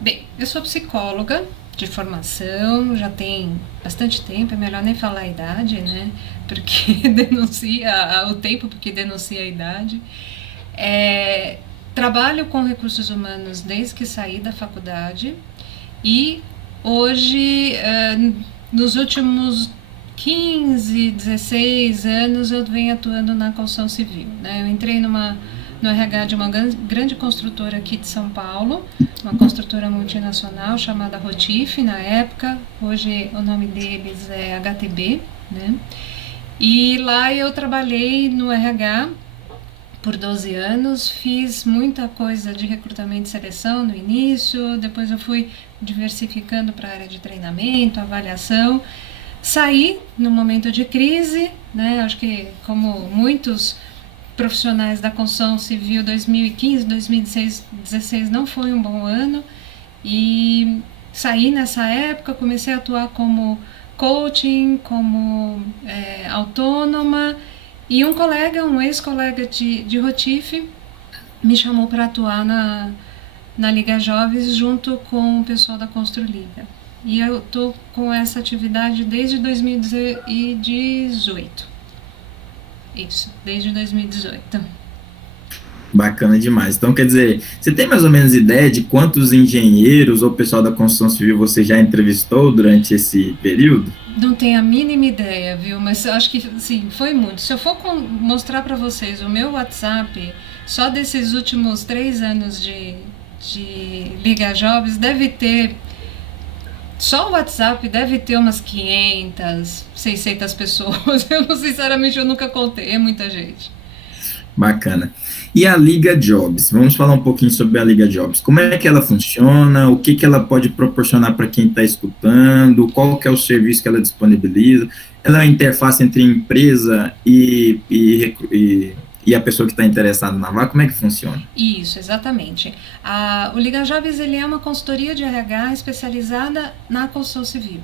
Bem, eu sou psicóloga de formação, já tem bastante tempo, é melhor nem falar a idade, né? Porque denuncia o tempo, porque denuncia a idade. É, Trabalho com recursos humanos desde que saí da faculdade e hoje, nos últimos 15, 16 anos, eu venho atuando na construção civil. Né? Eu entrei no RH de uma grande construtora aqui de São Paulo, uma construtora multinacional chamada Rotif na época, hoje o nome deles é HTB, né? E lá eu trabalhei no RH por 12 anos, fiz muita coisa de recrutamento e seleção no início, depois eu fui diversificando para a área de treinamento, avaliação. Saí no momento de crise, né? Acho que como muitos profissionais da construção civil, 2015, 2016 não foi um bom ano e saí nessa época, comecei a atuar como coaching, como autônoma, e um ex-colega de Rotif, me chamou para atuar na Liga Jovens junto com o pessoal da Construliga. E eu estou com essa atividade desde 2018. Isso, desde 2018. Bacana demais. Então, quer dizer, você tem mais ou menos ideia de quantos engenheiros ou pessoal da construção civil você já entrevistou durante esse período? Não tenho a mínima ideia, viu? Mas eu acho que, sim, foi muito. Se eu for mostrar para vocês o meu WhatsApp, só desses últimos 3 anos de Liga Jobs, deve ter... Só o WhatsApp deve ter umas 500, 600 pessoas. Eu, sinceramente, eu nunca contei. É muita gente. Bacana. E a Liga Jobs? Vamos falar um pouquinho sobre a Liga Jobs. Como é que ela funciona? O que que ela pode proporcionar para quem está escutando? Qual que é o serviço que ela disponibiliza? Ela é uma interface entre empresa e a pessoa que está interessada na vaga? Como é que funciona? Isso, exatamente. O Liga Jovens, ele é uma consultoria de RH especializada na construção civil.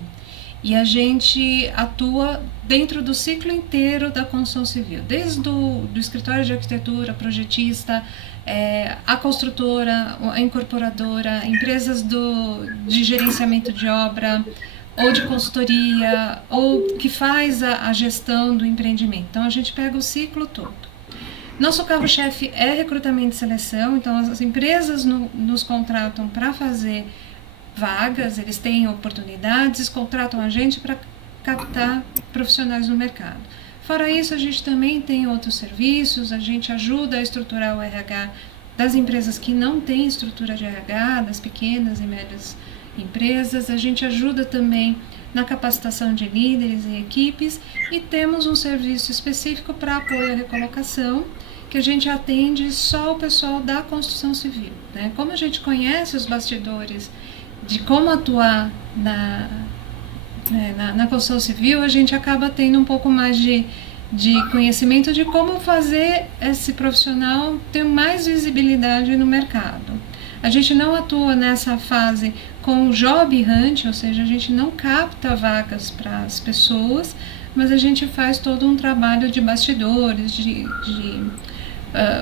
E a gente atua dentro do ciclo inteiro da construção civil, desde do escritório de arquitetura, projetista, a construtora, a incorporadora, empresas de gerenciamento de obra, ou de consultoria, ou que faz a gestão do empreendimento. Então a gente pega o ciclo todo. Nosso carro-chefe é recrutamento e seleção, então as empresas nos contratam para fazer vagas, eles têm oportunidades, contratam a gente para captar profissionais no mercado. Fora isso, a gente também tem outros serviços, a gente ajuda a estruturar o RH das empresas que não têm estrutura de RH, das pequenas e médias empresas, a gente ajuda também na capacitação de líderes e equipes e temos um serviço específico para apoio à recolocação, que a gente atende só o pessoal da construção civil. Né? Como a gente conhece os bastidores de como atuar na construção civil, a gente acaba tendo um pouco mais de conhecimento de como fazer esse profissional ter mais visibilidade no mercado. A gente não atua nessa fase com job hunt, ou seja, a gente não capta vagas para as pessoas, mas a gente faz todo um trabalho de bastidores, de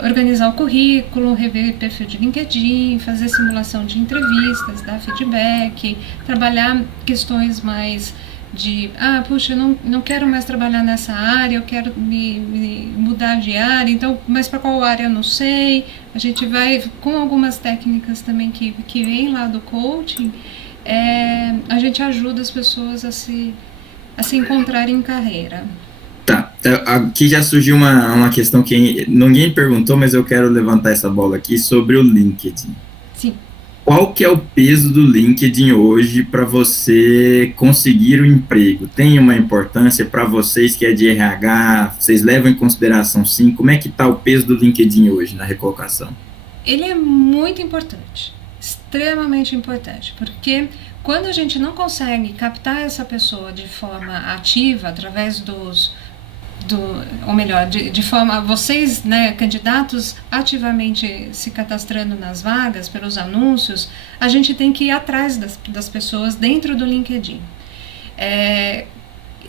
organizar o currículo, rever perfil de LinkedIn, fazer simulação de entrevistas, dar feedback, trabalhar questões mais de, puxa, eu não quero mais trabalhar nessa área, eu quero me mudar de área, então, mas para qual área eu não sei. A gente vai, com algumas técnicas também que vem lá do coaching, a gente ajuda as pessoas a se encontrarem em carreira. Tá, aqui já surgiu uma questão que ninguém perguntou, mas eu quero levantar essa bola aqui sobre o LinkedIn. Sim. Qual que é o peso do LinkedIn hoje para você conseguir o emprego? Tem uma importância para vocês que é de RH? Vocês levam em consideração sim? Como é que está o peso do LinkedIn hoje na recolocação? Ele é muito importante, extremamente importante, porque quando a gente não consegue captar essa pessoa de forma ativa, através ou melhor, de forma, vocês, né, candidatos, ativamente se cadastrando nas vagas pelos anúncios, a gente tem que ir atrás das pessoas dentro do LinkedIn.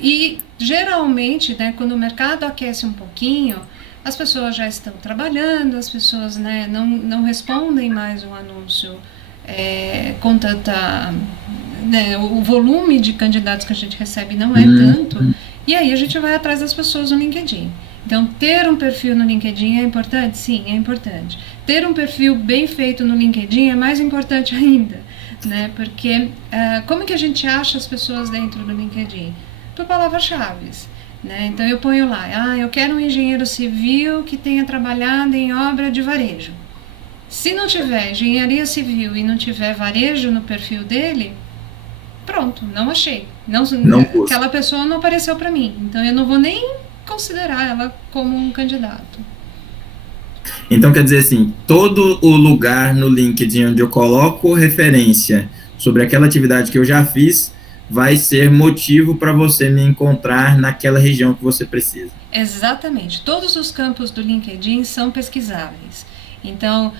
E geralmente, né, quando o mercado aquece um pouquinho, as pessoas já estão trabalhando, as pessoas, né, não respondem mais o anúncio com tanta... Né, o volume de candidatos que a gente recebe não é tanto, e aí a gente vai atrás das pessoas no LinkedIn. Então, ter um perfil no LinkedIn é importante? Sim, é importante. Ter um perfil bem feito no LinkedIn é mais importante ainda, né? Porque como que a gente acha as pessoas dentro do LinkedIn? Por palavras-chave, né? Então, eu ponho lá, eu quero um engenheiro civil que tenha trabalhado em obra de varejo. Se não tiver engenharia civil e não tiver varejo no perfil dele, pronto, não achei. Aquela pessoa não apareceu para mim. Então, eu não vou nem considerar ela como um candidato. Então, quer dizer assim, todo o lugar no LinkedIn onde eu coloco referência sobre aquela atividade que eu já fiz vai ser motivo para você me encontrar naquela região que você precisa. Exatamente. Todos os campos do LinkedIn são pesquisáveis. Então,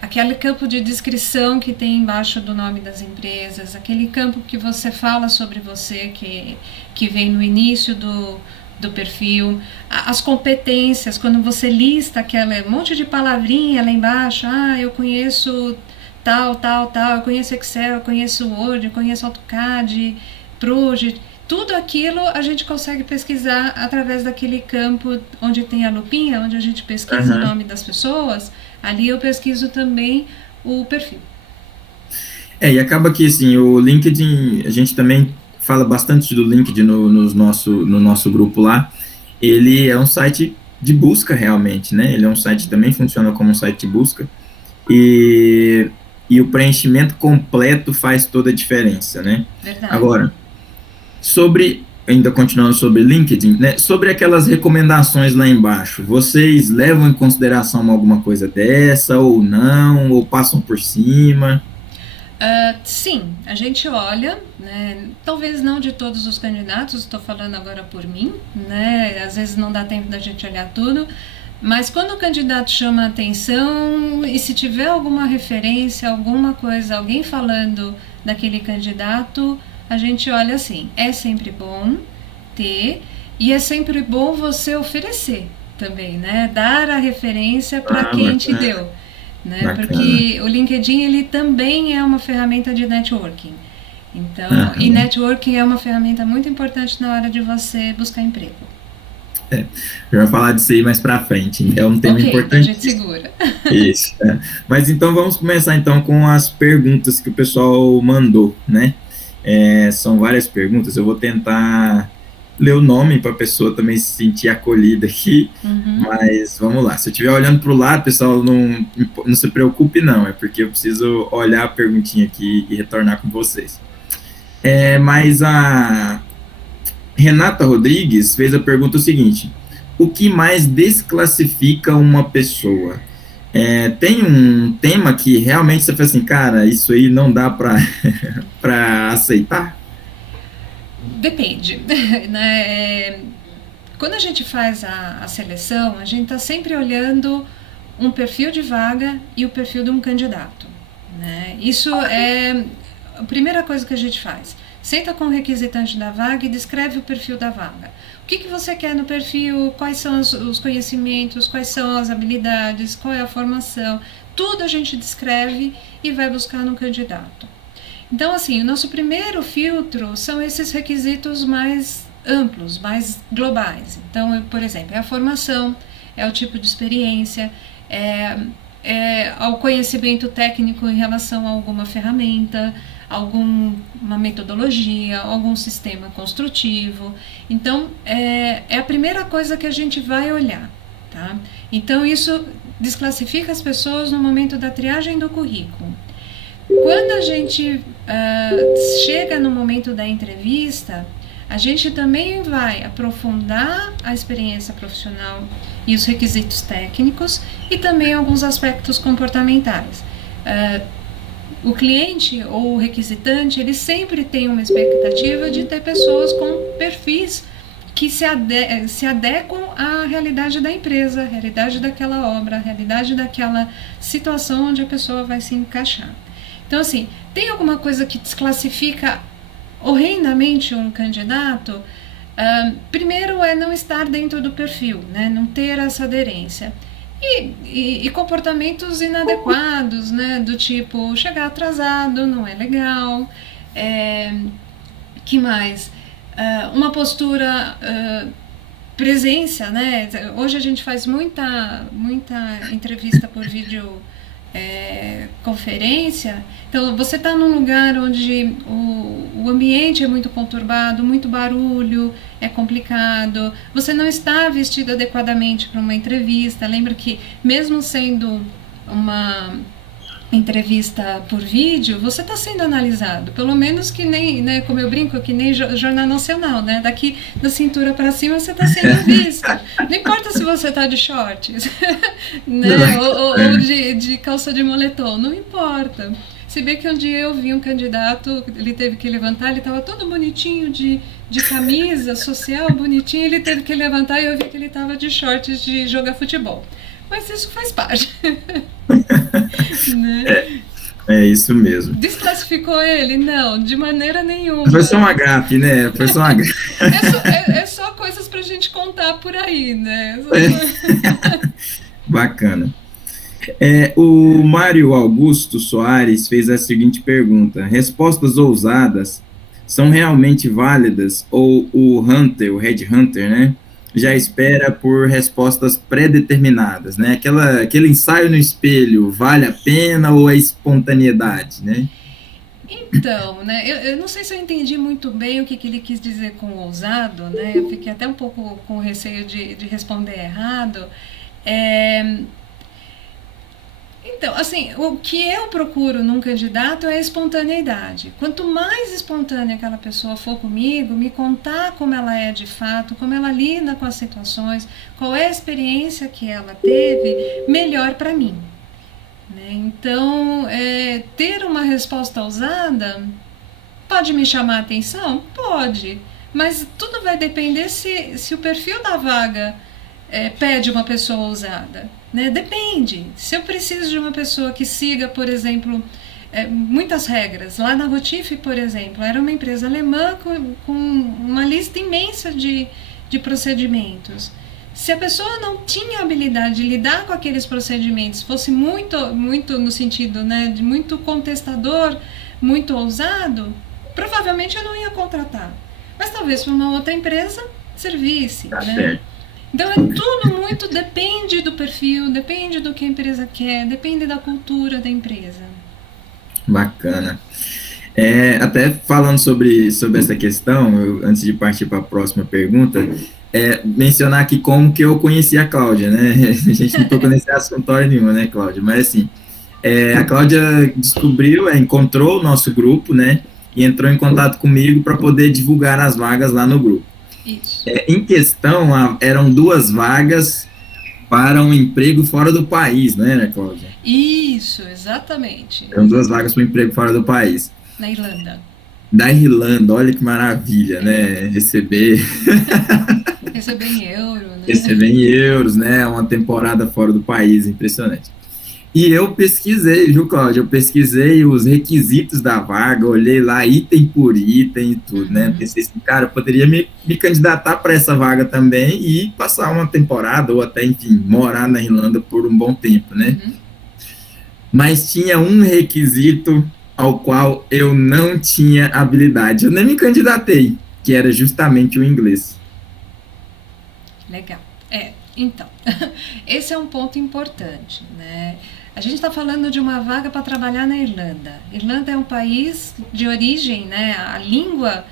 aquele campo de descrição que tem embaixo do nome das empresas, aquele campo que você fala sobre você, que vem no início do perfil, as competências, quando você lista aquele monte de palavrinha lá embaixo, eu conheço tal, eu conheço Excel, eu conheço Word, eu conheço AutoCAD, Project, tudo aquilo a gente consegue pesquisar através daquele campo onde tem a lupinha, onde a gente pesquisa o nome das pessoas, ali eu pesquiso também o perfil. E acaba que, assim, o LinkedIn, a gente também fala bastante do LinkedIn no nosso grupo lá. Ele é um site de busca realmente, né? Ele é um site que também funciona como um site de busca e o preenchimento completo faz toda a diferença, né? Verdade. Agora, ainda continuando sobre LinkedIn, né? Sobre aquelas recomendações lá embaixo, vocês levam em consideração alguma coisa dessa ou não, ou passam por cima? Sim, a gente olha, né, talvez não de todos os candidatos, estou falando agora por mim, né, às vezes não dá tempo da gente olhar tudo, mas quando o candidato chama a atenção e se tiver alguma referência, alguma coisa, alguém falando daquele candidato, a gente olha assim, é sempre bom ter e é sempre bom você oferecer também, né, dar a referência para quem te deu. Né? Porque o LinkedIn ele também é uma ferramenta de networking. Então, e networking é uma ferramenta muito importante na hora de você buscar emprego. Eu vou falar disso aí mais pra frente. É um tema importante. Então a gente segura. Isso. Mas então vamos começar então com as perguntas que o pessoal mandou, né? São várias perguntas. Eu vou tentar ler o nome para a pessoa também se sentir acolhida aqui, mas vamos lá. Se eu estiver olhando para o lado, pessoal, não se preocupe não, é porque eu preciso olhar a perguntinha aqui e retornar com vocês. Mas a Renata Rodrigues fez a pergunta seguinte: o que mais desclassifica uma pessoa? Tem um tema que realmente você fala assim, cara, isso aí não dá para aceitar? Depende, né? Quando a gente faz a seleção, a gente está sempre olhando um perfil de vaga e o perfil de um candidato, né? Isso é a primeira coisa que a gente faz. Senta com o requisitante da vaga e descreve o perfil da vaga. O que você quer no perfil, quais são os conhecimentos, quais são as habilidades, qual é a formação. Tudo a gente descreve e vai buscar no candidato. Então, assim, o nosso primeiro filtro são esses requisitos mais amplos, mais globais. Então, por exemplo, é a formação, é o tipo de experiência, é o conhecimento técnico em relação a alguma ferramenta, alguma metodologia, algum sistema construtivo. Então, é a primeira coisa que a gente vai olhar, tá? Então, isso desclassifica as pessoas no momento da triagem do currículo. Quando a gente chega no momento da entrevista, a gente também vai aprofundar a experiência profissional e os requisitos técnicos e também alguns aspectos comportamentais. O cliente ou o requisitante, ele sempre tem uma expectativa de ter pessoas com perfis que se adequam à realidade da empresa, à realidade daquela obra, à realidade daquela situação onde a pessoa vai se encaixar. Então, assim, tem alguma coisa que desclassifica horrendamente um candidato? Primeiro é não estar dentro do perfil, né? Não ter essa aderência. E comportamentos inadequados, né? Do tipo, chegar atrasado não é legal. É, que mais? Uma postura, presença, né? Hoje a gente faz muita entrevista por vídeo, conferência. Então você está num lugar onde o ambiente é muito conturbado, muito barulho, é complicado, você não está vestido adequadamente para uma entrevista. Lembra que mesmo sendo uma entrevista por vídeo, você está sendo analisado, pelo menos que nem, né, como eu brinco, que nem jornal nacional, né, daqui da cintura para cima você está sendo visto, não importa se você está de shorts, né, ou de calça de moletom, não importa. Se bem que um dia eu vi um candidato, ele teve que levantar, ele estava todo bonitinho de camisa social, bonitinho, ele teve que levantar e eu vi que ele estava de shorts de jogar futebol. Mas isso faz parte. Né? É isso mesmo. Desclassificou ele? Não, de maneira nenhuma. Foi só uma gafe, né? Foi só uma gafe. É só coisas pra gente contar por aí, né? Bacana. O Mário Augusto Soares fez a seguinte pergunta: respostas ousadas são realmente válidas ou o Hunter, o Red Hunter, né, já espera por respostas pré-determinadas, né? Aquele ensaio no espelho, vale a pena ou é espontaneidade, né? Então, né, eu não sei se eu entendi muito bem o que ele quis dizer com ousado, né? Eu fiquei até um pouco com receio de responder errado. Então, assim, o que eu procuro num candidato é a espontaneidade. Quanto mais espontânea aquela pessoa for comigo, me contar como ela é de fato, como ela lida com as situações, qual é a experiência que ela teve, melhor para mim. Né? Então, ter uma resposta ousada pode me chamar a atenção? Pode. Mas tudo vai depender se o perfil da vaga pede uma pessoa ousada. Né? Depende. Se eu preciso de uma pessoa que siga, por exemplo, muitas regras. Lá na Rotif, por exemplo, era uma empresa alemã com uma lista imensa de procedimentos. Se a pessoa não tinha habilidade de lidar com aqueles procedimentos, fosse muito no sentido, né, de muito contestador, muito ousado, provavelmente eu não ia contratar. Mas talvez para uma outra empresa servisse. Né? Certo. Então tudo muito depende do perfil, depende do que a empresa quer, depende da cultura da empresa. Bacana. Até falando sobre essa questão, antes de partir para a próxima pergunta, mencionar aqui como que eu conheci a Cláudia, né? A gente não tocou nesse assunto hora nenhuma, né, Cláudia? Mas assim, a Cláudia encontrou o nosso grupo, né? E entrou em contato comigo para poder divulgar as vagas lá no grupo. Em questão, eram 2 vagas para um emprego fora do país, né, Cláudia? Isso, exatamente. Eram 2 vagas para um emprego fora do país. Na Irlanda. Da Irlanda, olha que maravilha, né? Receber em euro, né? Receber em euros, né? Uma temporada fora do país, impressionante. E eu pesquisei, viu, Cláudia? Eu pesquisei os requisitos da vaga, olhei lá item por item e tudo, né? Pensei assim, cara, eu poderia me candidatar para essa vaga também e passar uma temporada ou até, enfim, morar na Irlanda por um bom tempo, né? Mas tinha um requisito ao qual eu não tinha habilidade. Eu nem me candidatei, que era justamente o inglês. Legal. Então, esse é um ponto importante, né? A gente está falando de uma vaga para trabalhar na Irlanda. Irlanda é um país de origem, né? A língua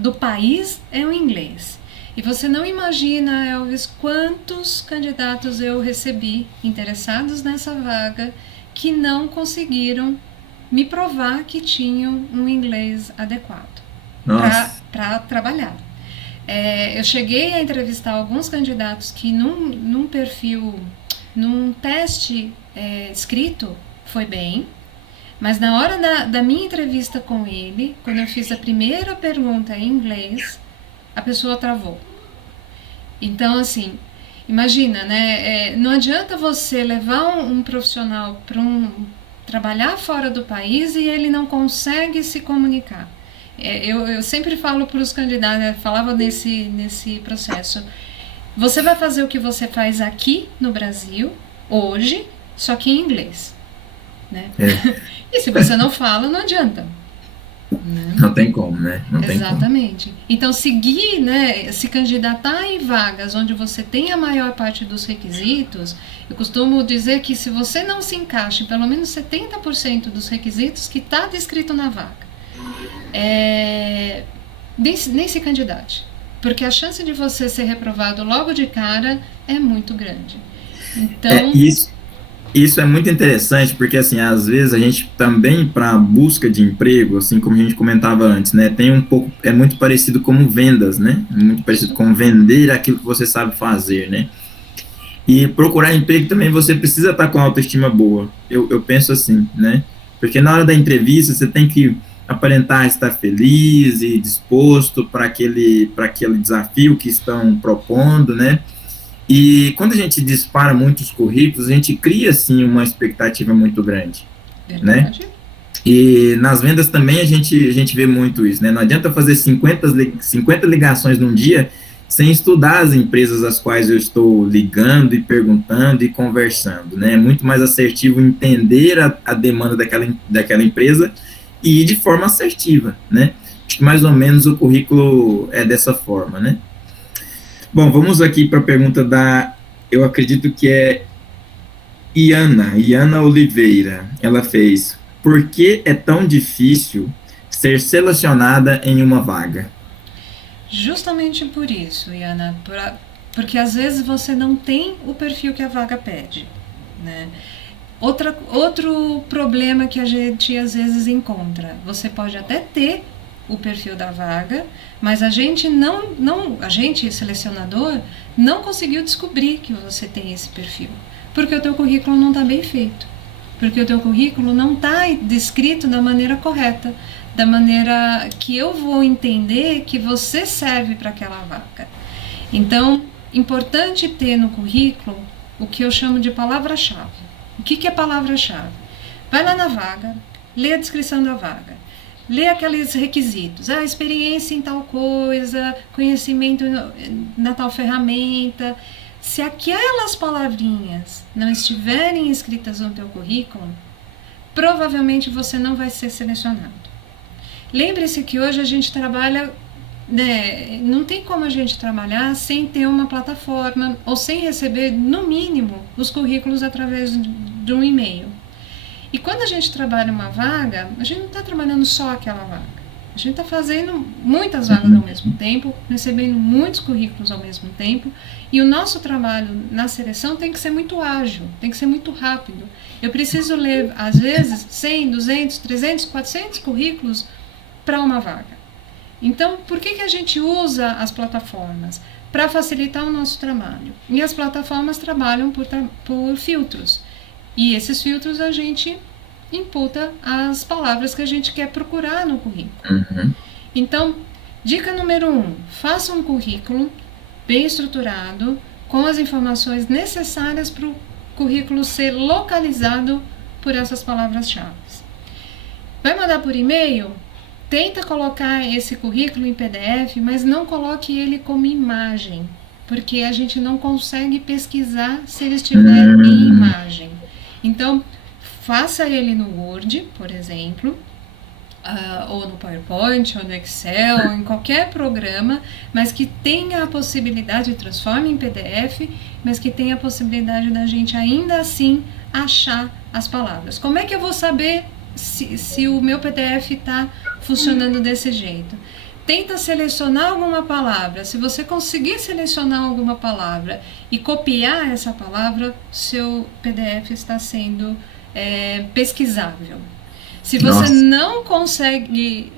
do país é o inglês. E você não imagina, Elvis, quantos candidatos eu recebi interessados nessa vaga que não conseguiram me provar que tinham um inglês adequado para trabalhar. Eu cheguei a entrevistar alguns candidatos que num perfil, num teste escrito, foi bem, mas na hora da minha entrevista com ele, quando eu fiz a primeira pergunta em inglês, a pessoa travou. Então, assim, imagina, né? Não adianta você levar um profissional para trabalhar fora do país e ele não consegue se comunicar. Eu sempre falo para os candidatos, falava nesse processo, Você vai fazer o que você faz aqui no Brasil, hoje, só que em inglês. Né? É, E se você não fala, não adianta. Né? não tem como, né? Não tem como. Exatamente. Então, seguir, né, se candidatar em vagas onde você tem a maior parte dos requisitos, eu costumo dizer que se você não se encaixa em pelo menos 70% dos requisitos que está descrito na vaga, nem se candidate. Porque a chance de você ser reprovado logo de cara é muito grande. Então, Isso é muito interessante, porque, assim, às vezes a gente também, para a busca de emprego, assim como a gente comentava antes, né, tem um pouco, é muito parecido como vendas, né, muito parecido com vender aquilo que você sabe fazer, né, e procurar emprego também você precisa estar com autoestima boa, eu penso assim, né, porque na hora da entrevista você tem que aparentar estar feliz e disposto para aquele desafio que estão propondo, né. E quando a gente dispara muitos currículos, a gente cria, assim, uma expectativa muito grande, né? verdade. E nas vendas também a gente vê muito isso, né? Não adianta fazer 50 ligações num dia sem estudar as empresas às quais eu estou ligando e perguntando e conversando, né? É muito mais assertivo entender a demanda daquela empresa e ir de forma assertiva, né? Acho que mais ou menos o currículo é dessa forma, né? Bom, vamos aqui para a pergunta eu acredito que é Iana Oliveira. Ela fez: por que é tão difícil ser selecionada em uma vaga? Justamente por isso, Iana, porque às vezes você não tem o perfil que a vaga pede, né? Outro problema que a gente às vezes encontra, você pode até ter o perfil da vaga, mas a gente a gente selecionador não conseguiu descobrir que você tem esse perfil, porque o teu currículo não está bem feito, porque o teu currículo não está descrito da maneira correta, da maneira que eu vou entender que você serve para aquela vaga. Então, importante ter no currículo o que eu chamo de palavra-chave. O que é palavra-chave? Vai lá na vaga, lê a descrição da vaga, lê aqueles requisitos, experiência em tal coisa, conhecimento na tal ferramenta. Se aquelas palavrinhas não estiverem escritas no teu currículo, provavelmente você não vai ser selecionado. Lembre-se que hoje a gente trabalha, né, não tem como a gente trabalhar sem ter uma plataforma ou sem receber, no mínimo, os currículos através de um e-mail. E quando a gente trabalha uma vaga, a gente não está trabalhando só aquela vaga. A gente está fazendo muitas vagas ao mesmo tempo, recebendo muitos currículos ao mesmo tempo, e o nosso trabalho na seleção tem que ser muito ágil, tem que ser muito rápido. Eu preciso ler, às vezes, 100, 200, 300, 400 currículos para uma vaga. Então, por que a gente usa as plataformas? Para facilitar o nosso trabalho. E as plataformas trabalham por filtros. E esses filtros a gente imputa as palavras que a gente quer procurar no currículo. Uhum. Então, dica número 1, faça um currículo bem estruturado, com as informações necessárias para o currículo ser localizado por essas palavras-chave. Vai mandar por e-mail? Tenta colocar esse currículo em PDF, mas não coloque ele como imagem, porque a gente não consegue pesquisar se ele estiver em imagem. Então, faça ele no Word, por exemplo, ou no PowerPoint, ou no Excel, ou em qualquer programa, mas que tenha a possibilidade, transforme em PDF, mas que tenha a possibilidade da gente ainda assim achar as palavras. Como é que eu vou saber se o meu PDF está funcionando desse jeito? Tenta selecionar alguma palavra. Se você conseguir selecionar alguma palavra e copiar essa palavra, seu PDF está sendo pesquisável. Se você não consegue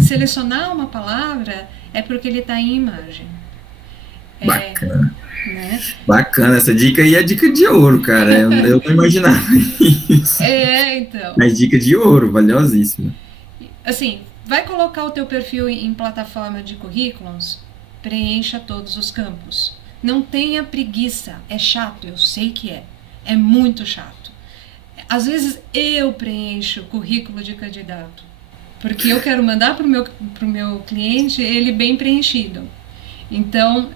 selecionar uma palavra, é porque ele está em imagem. Bacana. Né? Bacana, essa dica aí é dica de ouro, cara. Eu não imaginava isso. Então. Mas dica de ouro, valiosíssima. Assim, vai colocar o teu perfil em plataforma de currículos, preencha todos os campos. Não tenha preguiça, é chato, eu sei que é. É muito chato. Às vezes eu preencho o currículo de candidato, porque eu quero mandar para o meu cliente ele bem preenchido. Então,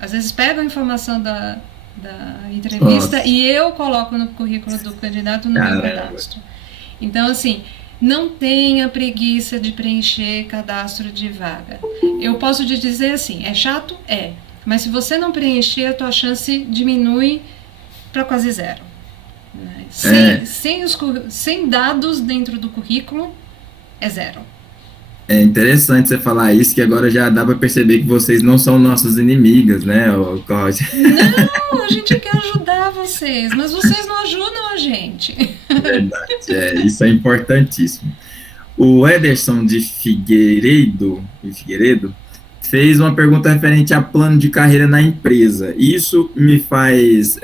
às vezes pegam a informação da entrevista Nossa, e eu coloco no currículo do candidato no meu caramba. cadastro. Então, assim, não tenha preguiça de preencher cadastro de vaga. Eu posso te dizer assim, é chato? É. Mas se você não preencher, a tua chance diminui para quase zero. Né? É, Sem dados dentro do currículo, é zero. é interessante você falar isso, que agora já dá para perceber que vocês não são nossas inimigas, né, Cláudia? Não, a gente quer ajudar vocês, mas vocês não ajudam a gente. Verdade, isso é importantíssimo. O Ederson de Figueiredo fez uma pergunta referente a plano de carreira na empresa. Isso me faz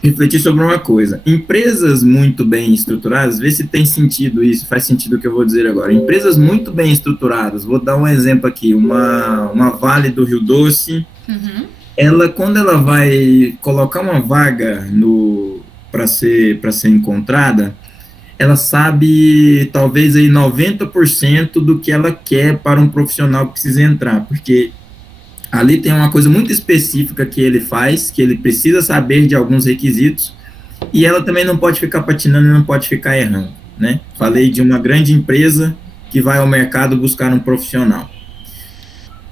refletir sobre uma coisa. Empresas muito bem estruturadas, vê se tem sentido isso, faz sentido o que eu vou dizer agora. Empresas muito bem estruturadas, vou dar um exemplo aqui, uma Vale do Rio Doce, Uhum. ela, quando ela vai colocar uma vaga para ser encontrada, ela sabe talvez aí 90% do que ela quer para um profissional que precisa entrar, porque ali tem uma coisa muito específica que ele faz, que ele precisa saber de alguns requisitos, e ela também não pode ficar patinando, não pode ficar errando, né? Falei de uma grande empresa que vai ao mercado buscar um profissional.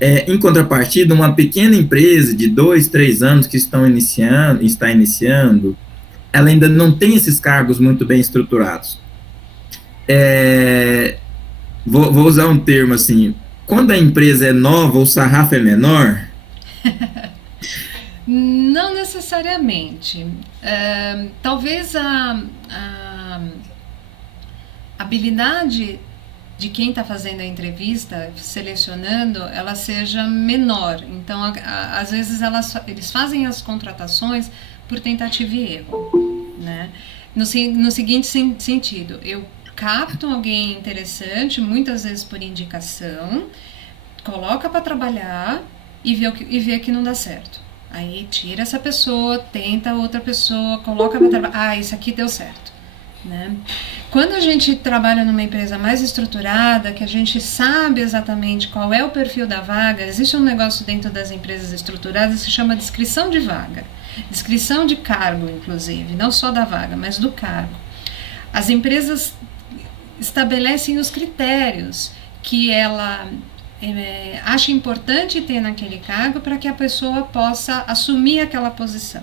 Em contrapartida, uma pequena empresa de 2, 3 anos que está iniciando, ela ainda não tem esses cargos muito bem estruturados. É, vou usar um termo assim, quando a empresa é nova, o sarrafo é menor. Não necessariamente. Talvez a habilidade de quem está fazendo a entrevista, selecionando, ela seja menor. Então, às vezes, eles fazem as contratações por tentativa e erro. Né? No seguinte sentido, eu capto alguém interessante, muitas vezes por indicação, coloca para trabalhar e vê que não dá certo. Aí tira essa pessoa, tenta outra pessoa, coloca para trabalhar. Ah, isso aqui deu certo. Né? Quando a gente trabalha numa empresa mais estruturada, que a gente sabe exatamente qual é o perfil da vaga, existe um negócio dentro das empresas estruturadas que se chama descrição de vaga. Descrição de cargo, inclusive, não só da vaga, mas do cargo. As empresas estabelecem os critérios que ela acha importante ter naquele cargo para que a pessoa possa assumir aquela posição.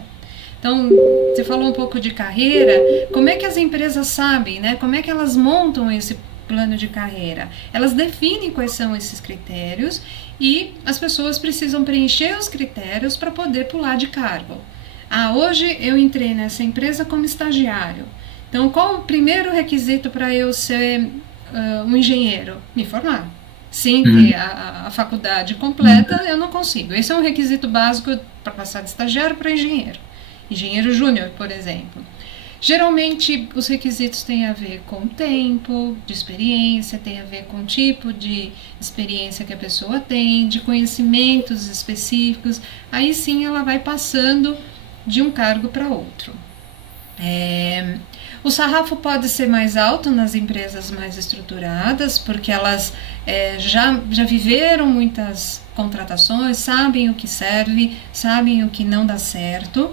Então, você falou um pouco de carreira, como é que as empresas sabem, né? Como é que elas montam esse plano de carreira? Elas definem quais são esses critérios e as pessoas precisam preencher os critérios para poder pular de cargo. Ah, hoje eu entrei nessa empresa como estagiário. Então, qual o primeiro requisito para eu ser um engenheiro? Me formar. Sem ter a faculdade completa, eu não consigo. Esse é um requisito básico para passar de estagiário para engenheiro. Engenheiro júnior, por exemplo. Geralmente, os requisitos têm a ver com tempo de experiência, tem a ver com o tipo de experiência que a pessoa tem, de conhecimentos específicos. Aí sim ela vai passando de um cargo para outro. O sarrafo pode ser mais alto nas empresas mais estruturadas, porque elas já viveram muitas contratações, sabem o que serve, sabem o que não dá certo,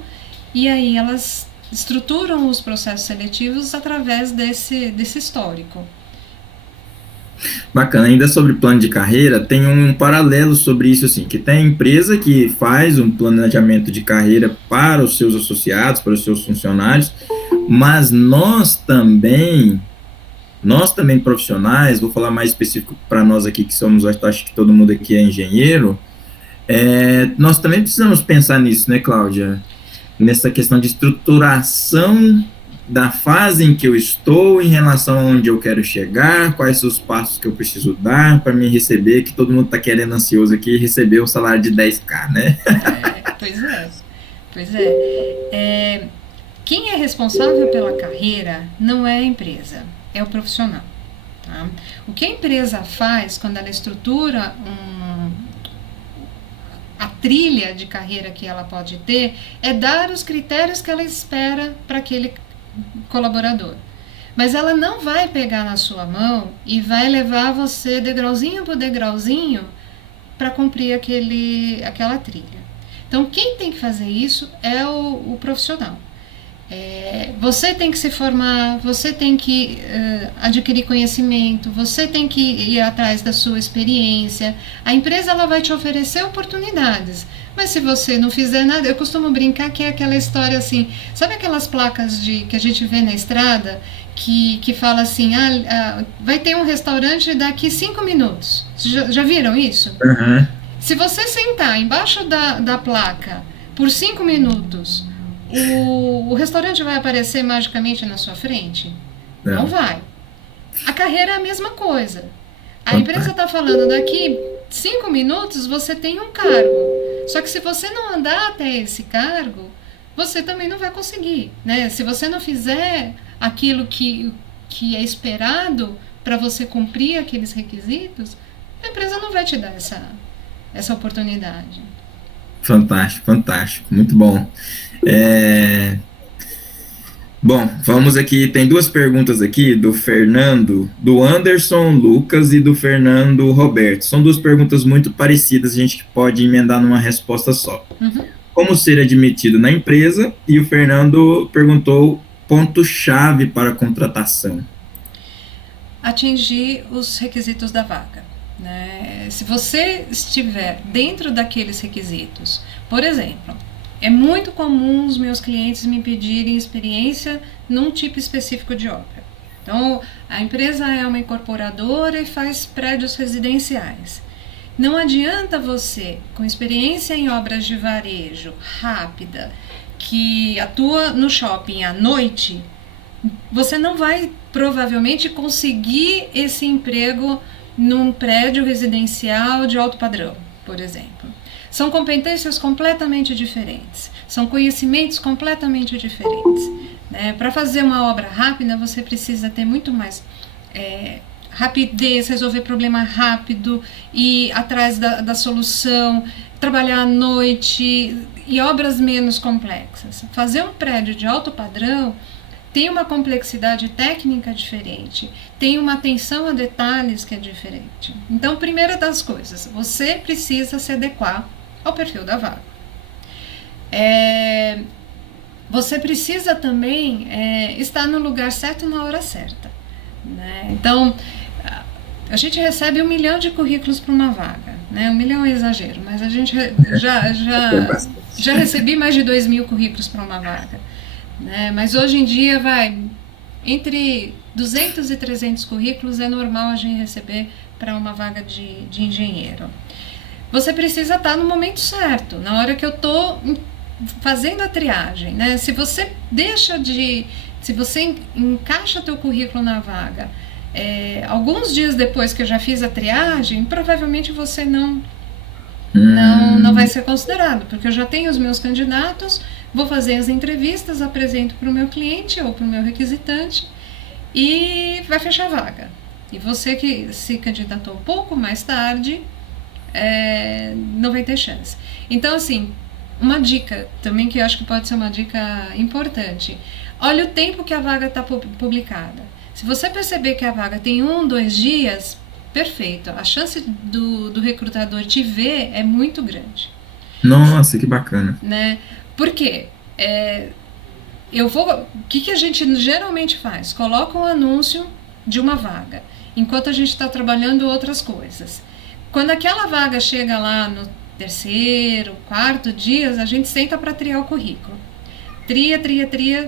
e aí elas estruturam os processos seletivos através desse histórico. Bacana, ainda sobre plano de carreira, tem um paralelo sobre isso, assim, que tem empresa que faz um planejamento de carreira para os seus associados, para os seus funcionários, mas nós também profissionais, vou falar mais específico para nós aqui que somos, acho que todo mundo aqui é engenheiro, nós também precisamos pensar nisso, né, Cláudia? Nessa questão de estruturação da fase em que eu estou em relação a onde eu quero chegar, quais são os passos que eu preciso dar para me receber, que todo mundo está querendo ansioso aqui, receber um salário de 10K, né? Pois é. Quem é responsável pela carreira não é a empresa, é o profissional. Tá? O que a empresa faz quando ela estrutura a trilha de carreira que ela pode ter é dar os critérios que ela espera para aquele colaborador. Mas ela não vai pegar na sua mão e vai levar você degrauzinho por degrauzinho para cumprir aquela trilha. Então, quem tem que fazer isso é o profissional. Você tem que se formar, você tem que adquirir conhecimento, você tem que ir atrás da sua experiência. A empresa ela vai te oferecer oportunidades, mas se você não fizer nada, eu costumo brincar que é aquela história assim, sabe aquelas placas que a gente vê na estrada que fala assim, vai ter um restaurante daqui 5 minutos. Já viram isso? Uhum. Se você sentar embaixo da placa por 5 minutos, o restaurante vai aparecer magicamente na sua frente? Não vai. A carreira é a mesma coisa. A empresa está falando, daqui 5 minutos você tem um cargo. Só que se você não andar até esse cargo, você também não vai conseguir, né? Se você não fizer aquilo que é esperado para você cumprir aqueles requisitos, a empresa não vai te dar essa oportunidade. Fantástico, fantástico, muito bom. Bom, vamos aqui, tem 2 perguntas aqui do Fernando, do Anderson Lucas e do Fernando Roberto. São 2 perguntas muito parecidas, a gente pode emendar numa resposta só. Uhum. Como ser admitido na empresa? E o Fernando perguntou ponto-chave para a contratação. Atingir os requisitos da vaga, né? Se você estiver dentro daqueles requisitos, por exemplo, é muito comum os meus clientes me pedirem experiência num tipo específico de obra. Então, a empresa é uma incorporadora e faz prédios residenciais. Não adianta você, com experiência em obras de varejo rápida, que atua no shopping à noite, você não vai provavelmente conseguir esse emprego num prédio residencial de alto padrão, por exemplo. São competências completamente diferentes, são conhecimentos completamente diferentes, né? Para fazer uma obra rápida, você precisa ter muito mais rapidez, resolver problema rápido, ir atrás da solução, trabalhar à noite, e obras menos complexas. Fazer um prédio de alto padrão tem uma complexidade técnica diferente, tem uma atenção a detalhes que é diferente. Então, primeira das coisas, você precisa se adequar ao perfil da vaga. Você precisa também estar no lugar certo na hora certa, né? Então, a gente recebe 1 milhão de currículos para uma vaga, né? 1 milhão é exagero, mas a gente já recebi mais de 2.000 currículos para uma vaga, né? Mas hoje em dia entre 200 e 300 currículos é normal a gente receber para uma vaga de engenheiro. Você precisa estar no momento certo, na hora que eu estou fazendo a triagem, né? Se você se você encaixa teu currículo na vaga, alguns dias depois que eu já fiz a triagem, provavelmente você não vai ser considerado, porque eu já tenho os meus candidatos, vou fazer as entrevistas, apresento para o meu cliente ou para o meu requisitante e vai fechar a vaga. E você que se candidatou um pouco mais tarde, não vai ter chance. Então, assim, uma dica também que eu acho que pode ser uma dica importante: olha o tempo que a vaga está publicada. Se você perceber que a vaga tem 1, 2 dias, perfeito, a chance do recrutador te ver é muito grande. Nossa, que bacana. Né? Por quê? O que a gente geralmente faz? Coloca um anúncio de uma vaga, enquanto a gente está trabalhando outras coisas. Quando aquela vaga chega lá no 3º, 4º dias, a gente senta para triar o currículo. Tria,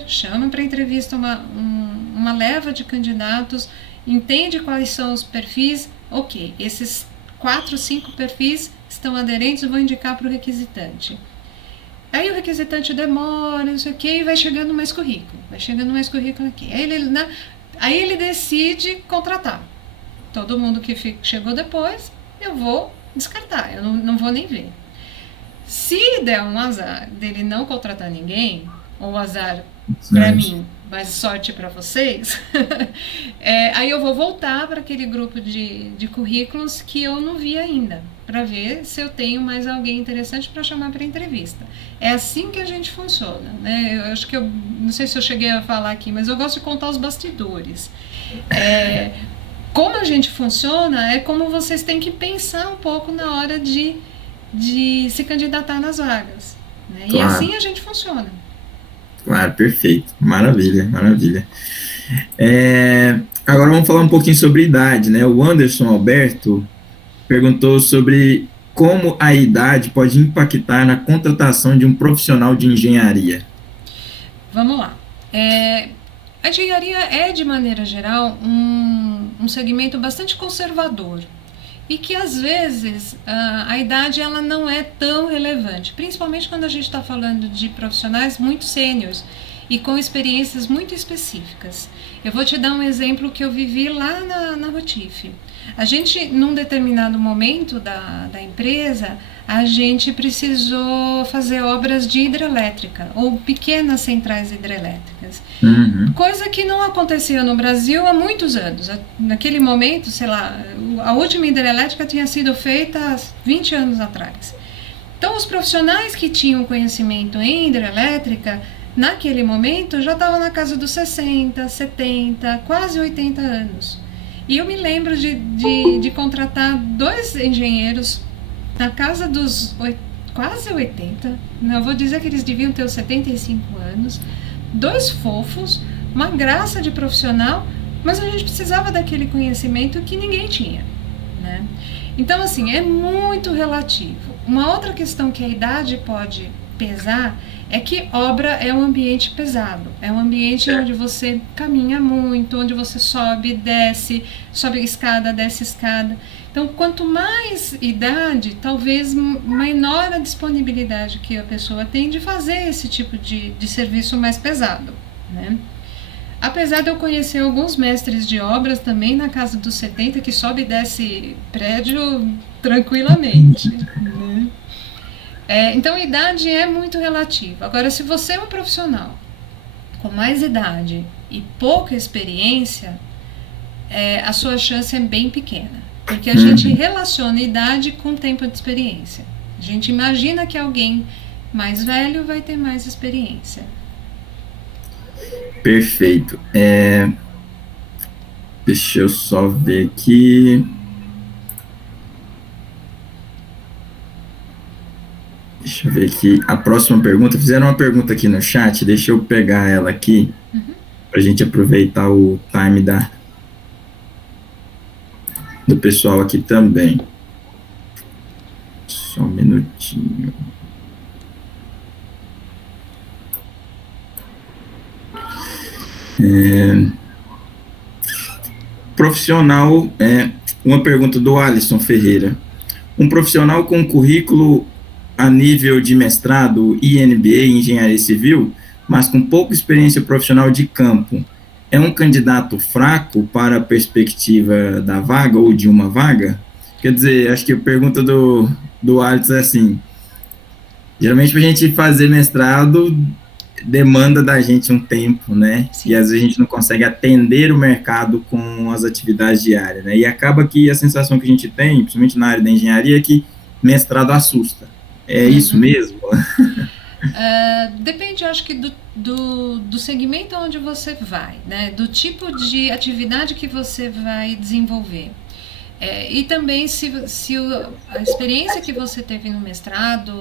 chama para entrevista uma leva de candidatos, entende quais são os perfis, ok, esses 4, 5 perfis estão aderentes, eu vou indicar para o requisitante. Aí o requisitante demora, não sei o que, e vai chegando mais currículo aqui. Aí ele decide contratar. Todo mundo que chegou depois, eu vou descartar, eu não vou nem ver. Se der um azar dele não contratar ninguém, ou azar para mim, mas sorte para vocês, aí eu vou voltar para aquele grupo de currículos que eu não vi ainda, para ver se eu tenho mais alguém interessante para chamar para entrevista. É assim que a gente funciona, né? Eu acho que não sei se eu cheguei a falar aqui, mas eu gosto de contar os bastidores. Como a gente funciona é como vocês têm que pensar um pouco na hora de se candidatar nas vagas, né? E Claro, assim a gente funciona. claro, perfeito. Maravilha, maravilha. Agora vamos falar um pouquinho sobre idade, né? O Anderson Alberto perguntou sobre como a idade pode impactar na contratação de um profissional de engenharia. Vamos lá. A engenharia é, de maneira geral, um segmento bastante conservador e que, às vezes, a idade ela não é tão relevante, principalmente quando a gente está falando de profissionais muito sêniores e com experiências muito específicas. Eu vou te dar um exemplo que eu vivi lá na Rotif. A gente, num determinado momento da empresa, a gente precisou fazer obras de hidrelétrica ou pequenas centrais hidrelétricas. Uhum. Coisa que não acontecia no Brasil há muitos anos. Naquele momento, sei lá, a última hidrelétrica tinha sido feita há 20 anos atrás. Então, os profissionais que tinham conhecimento em hidrelétrica, naquele momento, já estavam na casa dos 60, 70, quase 80 anos. E eu me lembro de contratar 2 engenheiros na casa dos quase 80, não vou dizer que eles deviam ter os 75 anos, 2 fofos, uma graça de profissional, mas a gente precisava daquele conhecimento que ninguém tinha, né? Então, assim, é muito relativo. Uma outra questão que a idade pode pesar é que obra é um ambiente pesado, é um ambiente onde você caminha muito, onde você sobe, desce, sobe escada, desce escada. Então, quanto mais idade, talvez menor a disponibilidade que a pessoa tem de fazer esse tipo de serviço mais pesado, né? Apesar de eu conhecer alguns mestres de obras também na casa dos 70 que sobe e desce prédio tranquilamente, né? Então, a idade é muito relativa. Agora, se você é um profissional com mais idade e pouca experiência, a sua chance é bem pequena. Porque a gente relaciona idade com tempo de experiência. A gente imagina que alguém mais velho vai ter mais experiência. Perfeito. Deixa eu só ver aqui. Deixa eu ver aqui. A próxima pergunta. Fizeram uma pergunta aqui no chat. Deixa eu pegar ela aqui. Para a gente aproveitar o time do pessoal aqui também. Só um minutinho. Profissional, uma pergunta do Alisson Ferreira. Um profissional com currículo a nível de mestrado e MBA em engenharia civil, mas com pouca experiência profissional de campo, é um candidato fraco para a perspectiva da vaga ou de uma vaga? Quer dizer, acho que a pergunta do Alisson é assim, geralmente para a gente fazer mestrado demanda da gente um tempo, né? Sim. E às vezes a gente não consegue atender o mercado com as atividades diárias, né? E acaba que a sensação que a gente tem, principalmente na área da engenharia, é que mestrado assusta. É isso mesmo? Depende, acho que do segmento onde você vai, né? Do tipo de atividade que você vai desenvolver. E também se a experiência que você teve no mestrado,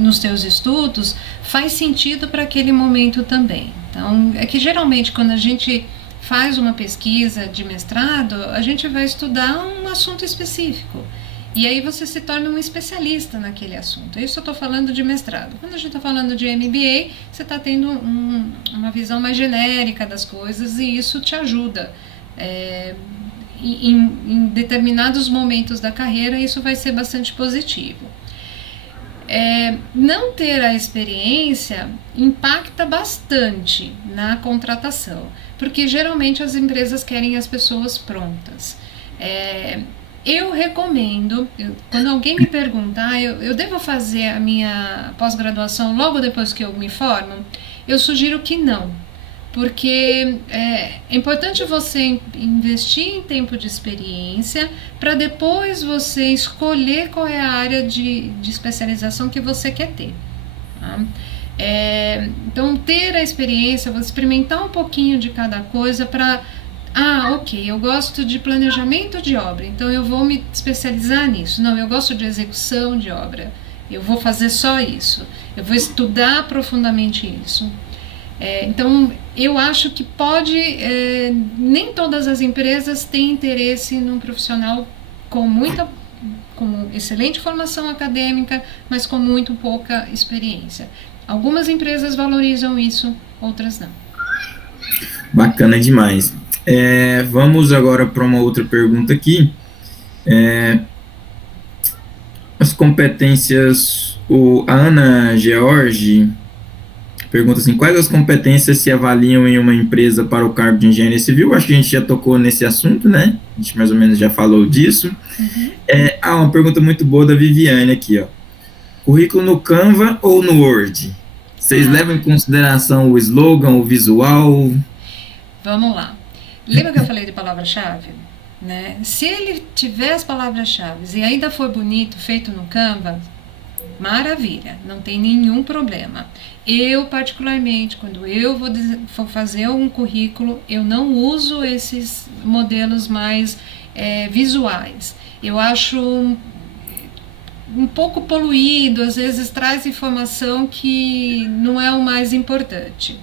nos teus estudos, faz sentido para aquele momento também. Então, é que geralmente quando a gente faz uma pesquisa de mestrado, a gente vai estudar um assunto específico. E aí você se torna um especialista naquele assunto. Isso eu estou falando de mestrado. Quando a gente está falando de MBA, você está tendo uma visão mais genérica das coisas e isso te ajuda. Em determinados momentos da carreira, isso vai ser bastante positivo. Não ter a experiência impacta bastante na contratação, porque geralmente as empresas querem as pessoas prontas. Eu recomendo, quando alguém me perguntar, eu devo fazer a minha pós-graduação logo depois que eu me formo? Eu sugiro que não, porque é importante você investir em tempo de experiência para depois você escolher qual é a área de especialização que você quer ter. Tá? Então, ter a experiência, experimentar um pouquinho de cada coisa para Ok, eu gosto de planejamento de obra, então eu vou me especializar nisso. Não, eu gosto de execução de obra, eu vou fazer só isso, eu vou estudar profundamente isso. Então, eu acho que nem todas as empresas têm interesse num profissional com excelente formação acadêmica, mas com muito pouca experiência. Algumas empresas valorizam isso, outras não. Bacana demais. Vamos agora para uma outra pergunta aqui. As competências, a Ana George pergunta assim, quais as competências se avaliam em uma empresa para o cargo de engenharia civil? Acho que a gente já tocou nesse assunto, né? A gente mais ou menos já falou disso. Uhum. Uma pergunta muito boa da Viviane aqui, ó. Currículo no Canva ou no Word? Vocês levam em consideração o slogan, o visual? Vamos lá. Lembra que eu falei de palavra-chave? Né? Se ele tiver as palavras-chave e ainda for bonito, feito no Canva, maravilha, não tem nenhum problema. Eu, particularmente, quando eu vou fazer um currículo, eu não uso esses modelos mais visuais. Eu acho um pouco poluído, às vezes traz informação que não é o mais importante.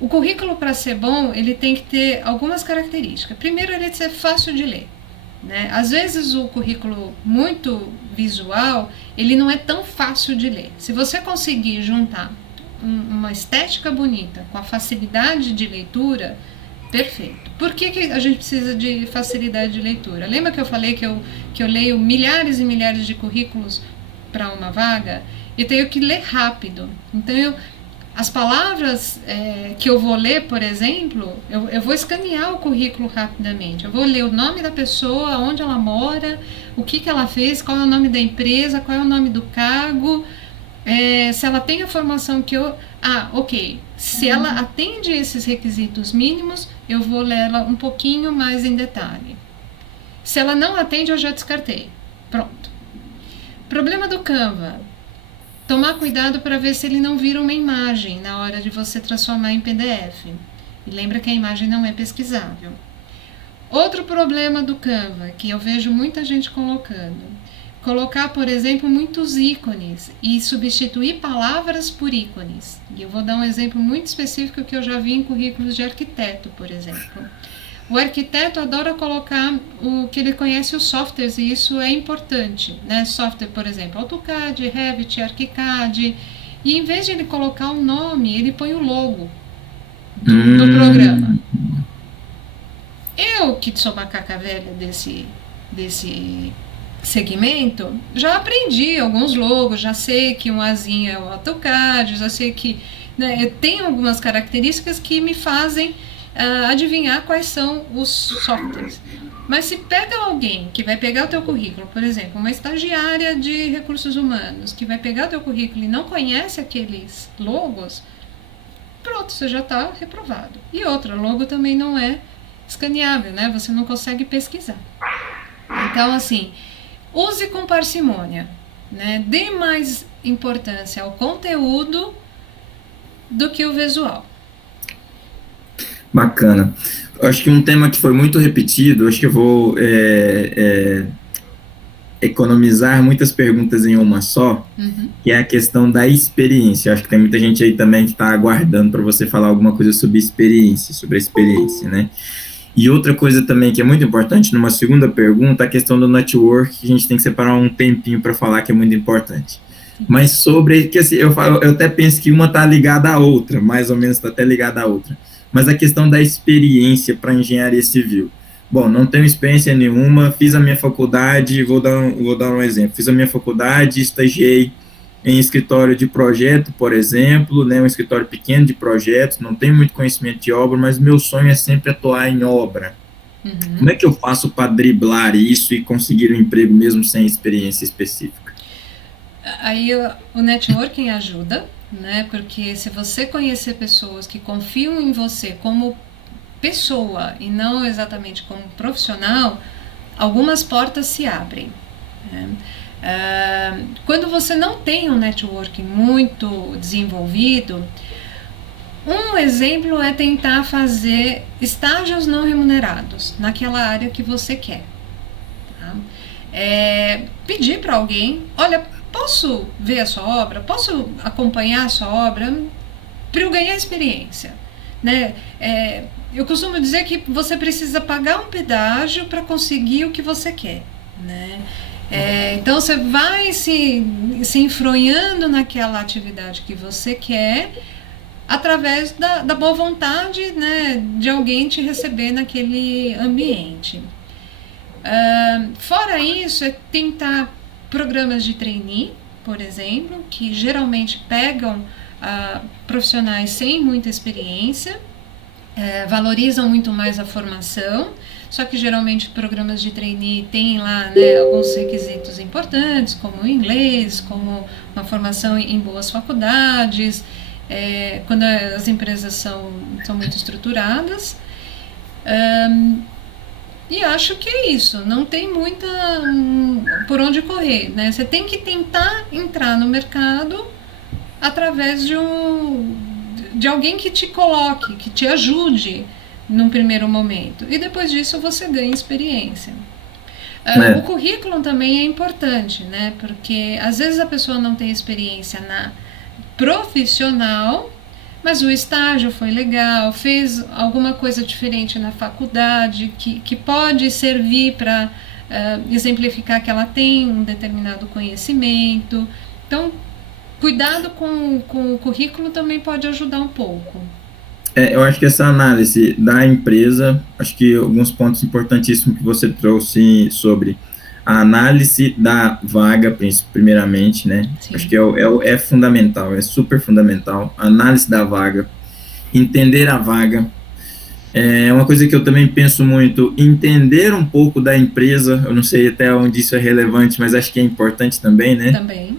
O currículo, para ser bom, ele tem que ter algumas características. Primeiro, ele tem que ser fácil de ler. Né? Às vezes o currículo muito visual, ele não é tão fácil de ler. Se você conseguir juntar uma estética bonita com a facilidade de leitura, perfeito. Por que a gente precisa de facilidade de leitura? Lembra que eu falei que eu leio milhares e milhares de currículos para uma vaga? Eu tenho que ler rápido. Então, as palavras que eu vou ler, por exemplo, eu vou escanear o currículo rapidamente. Eu vou ler o nome da pessoa, onde ela mora, o que ela fez, qual é o nome da empresa, qual é o nome do cargo, se ela tem a formação que eu... ok. Se ela atende esses requisitos mínimos, eu vou ler ela um pouquinho mais em detalhe. Se ela não atende, eu já descartei. Pronto. Problema do Canva. Tomar cuidado para ver se ele não vira uma imagem na hora de você transformar em PDF. E lembra que a imagem não é pesquisável. Outro problema do Canva, que eu vejo muita gente colocando. Colocar, por exemplo, muitos ícones e substituir palavras por ícones. E eu vou dar um exemplo muito específico que eu já vi em currículos de arquiteto, por exemplo. O arquiteto adora colocar o que ele conhece os softwares, e isso é importante, né? Software, por exemplo, AutoCAD, Revit, ArchiCAD, e em vez de ele colocar o nome, ele põe o logo do programa. Eu, que sou macaca velha desse segmento, já aprendi alguns logos, já sei que um Azinho é o AutoCAD, já sei que tem algumas características que me fazem adivinhar quais são os softwares. Mas se pega alguém que vai pegar o teu currículo, por exemplo, uma estagiária de recursos humanos, que vai pegar o teu currículo e não conhece aqueles logos, pronto, você já está reprovado. E outra, logo também não é escaneável, né? Você não consegue pesquisar. Então, assim, use com parcimônia, né? Dê mais importância ao conteúdo do que o visual. Bacana. Acho que um tema que foi muito repetido, acho que eu vou economizar muitas perguntas em uma só, que é a questão da experiência. Acho que tem muita gente aí também que está aguardando para você falar alguma coisa sobre experiência, né? E outra coisa também que é muito importante, numa segunda pergunta, a questão do network, que a gente tem que separar um tempinho para falar, que é muito importante. Mas sobre, que assim, eu até penso que uma está ligada à outra, mais ou menos está até ligada à outra. Mas a questão da experiência para engenharia civil. Bom, não tenho experiência nenhuma, fiz a minha faculdade, vou dar um exemplo, fiz a minha faculdade, estagiei em escritório de projeto, por exemplo, né, um escritório pequeno de projetos, não tenho muito conhecimento de obra, mas meu sonho é sempre atuar em obra. Como é que eu faço para driblar isso e conseguir um emprego mesmo sem experiência específica? Aí o networking ajuda, né? Porque se você conhecer pessoas que confiam em você como pessoa e não exatamente como profissional, algumas portas se abrem, né? Quando você não tem um networking muito desenvolvido, Um exemplo é tentar fazer estágios não remunerados naquela área que você quer. Tá? Pedir para alguém, olha, posso ver a sua obra? Posso acompanhar a sua obra para eu ganhar experiência? Né? Eu costumo dizer que você precisa pagar um pedágio para conseguir o que você quer. Né? Então você vai se enfronhando naquela atividade que você quer, através da boa vontade, né, de alguém te receber naquele ambiente. Fora isso, é tentar programas de trainee, por exemplo, que geralmente pegam profissionais sem muita experiência, valorizam muito mais a formação, só que geralmente programas de trainee têm lá, né, alguns requisitos importantes, como o inglês, como uma formação em boas faculdades, quando as empresas são muito estruturadas. E acho que é isso, não tem muita por onde correr, né? Você tem que tentar entrar no mercado através de alguém que te coloque, que te ajude num primeiro momento, e depois disso você ganha experiência. O currículo também é importante, né? Porque às vezes a pessoa não tem experiência na profissional, mas o estágio foi legal, fez alguma coisa diferente na faculdade que pode servir para exemplificar que ela tem um determinado conhecimento. Então, cuidado com o currículo também pode ajudar um pouco. Eu acho que essa análise da empresa, acho que alguns pontos importantíssimos que você trouxe sobre a análise da vaga, primeiramente, né? Sim. Acho que é fundamental, é super fundamental. A análise da vaga, entender a vaga. É uma coisa que eu também penso muito, entender um pouco da empresa. Eu não sei até onde isso é relevante, mas acho que é importante também, né? Também.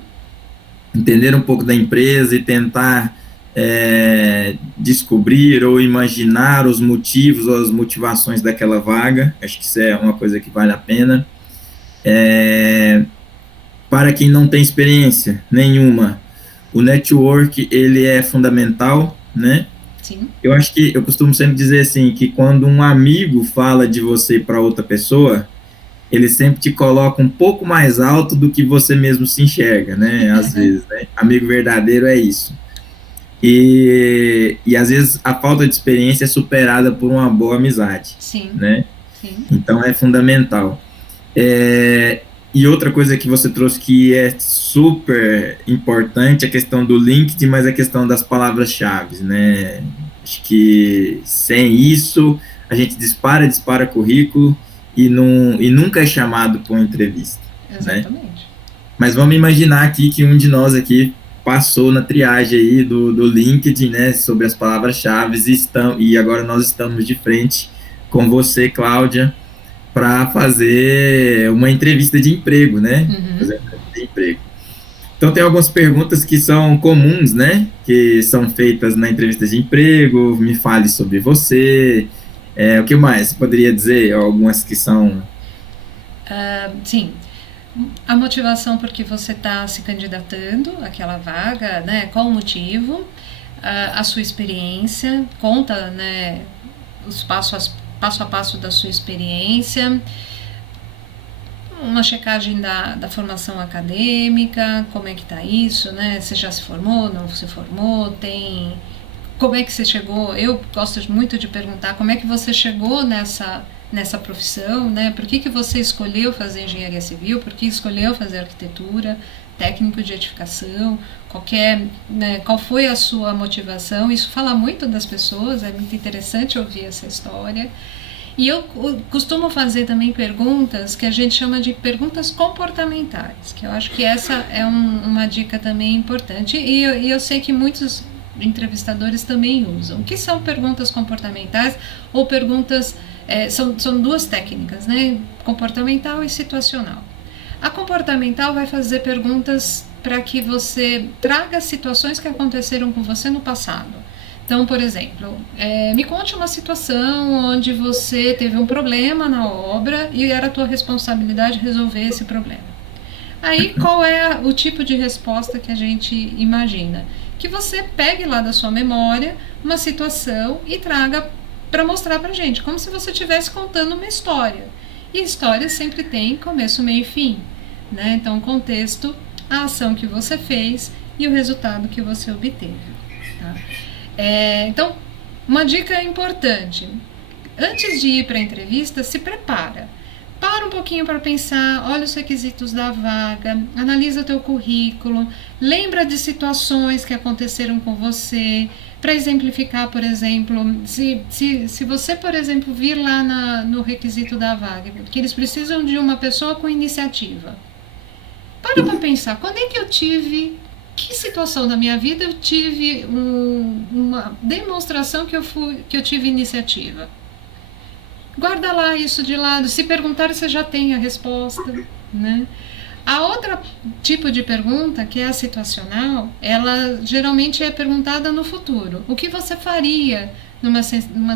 Entender um pouco da empresa e tentar descobrir ou imaginar os motivos ou as motivações daquela vaga. Acho que isso é uma coisa que vale a pena. Para quem não tem experiência nenhuma, o network, ele é fundamental, né? Sim. Eu acho que, eu costumo sempre dizer assim, que quando um amigo fala de você para outra pessoa, ele sempre te coloca um pouco mais alto do que você mesmo se enxerga, né? Às vezes, né? Amigo verdadeiro é isso. E às vezes a falta de experiência é superada por uma boa amizade. Sim. Né? Sim. Então é fundamental. E outra coisa que você trouxe que é super importante é a questão do LinkedIn, mas a questão das palavras-chave, né? Acho que sem isso a gente dispara currículo e nunca é chamado para uma entrevista. Exatamente. Né? Mas vamos imaginar aqui que um de nós aqui passou na triagem aí do LinkedIn, né, sobre as palavras-chave, e agora nós estamos de frente com você, Cláudia, para fazer uma entrevista de emprego, né? Uhum. Fazer uma entrevista de emprego. Então, tem algumas perguntas que são comuns, né? Que são feitas na entrevista de emprego. Me fale sobre você. O que mais? Você poderia dizer algumas que são... Sim. A motivação por que você está se candidatando àquela vaga, né? Qual o motivo? A sua experiência. Conta, né, os passo a passo da sua experiência, uma checagem da formação acadêmica, como é que está isso, né? Você já se formou, não se formou, como é que você chegou? Eu gosto muito de perguntar como é que você chegou nessa profissão, né? Por que você escolheu fazer engenharia civil, por que escolheu fazer arquitetura, técnico de edificação, qual foi a sua motivação. Isso fala muito das pessoas, é muito interessante ouvir essa história. E eu costumo fazer também perguntas que a gente chama de perguntas comportamentais, que eu acho que essa é uma dica também importante, e eu sei que muitos entrevistadores também usam. O que são perguntas comportamentais ou perguntas... são duas técnicas, né? Comportamental e situacional. A comportamental vai fazer perguntas para que você traga situações que aconteceram com você no passado. Então, por exemplo, me conte uma situação onde você teve um problema na obra e era a tua responsabilidade resolver esse problema. Aí, qual é o tipo de resposta que a gente imagina? que você pegue lá da sua memória uma situação e traga para mostrar para gente, como se você estivesse contando uma história. E história sempre tem começo, meio e fim, né? Então, o contexto, a ação que você fez e o resultado que você obteve. Tá? Então, uma dica importante: antes de ir para a entrevista, se prepara. Para um pouquinho para pensar, olha os requisitos da vaga, analisa o teu currículo, lembra de situações que aconteceram com você. Para exemplificar, por exemplo, se você, por exemplo, vir lá no requisito da vaga, que eles precisam de uma pessoa com iniciativa. Para pensar, quando é que eu tive, que situação da minha vida eu tive uma demonstração que eu tive iniciativa. Guarda lá isso de lado. Se perguntar, você já tem a resposta, né? A outra tipo de pergunta, que é a situacional, ela geralmente é perguntada no futuro. O que você faria numa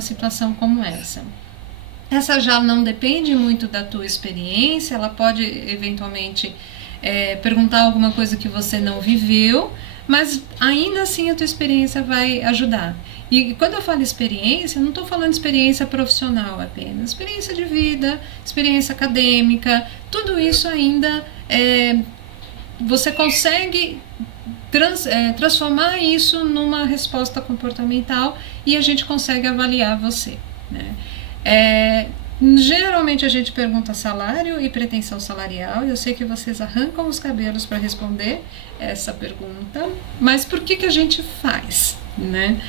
situação como essa? Essa já não depende muito da tua experiência, ela pode eventualmente perguntar alguma coisa que você não viveu, mas ainda assim a tua experiência vai ajudar. E quando eu falo experiência, eu não estou falando experiência profissional apenas, experiência de vida, experiência acadêmica, tudo isso ainda você consegue transformar isso numa resposta comportamental e a gente consegue avaliar você, né? Geralmente a gente pergunta salário e pretensão salarial. Eu sei que vocês arrancam os cabelos para responder essa pergunta, mas por que a gente faz, né?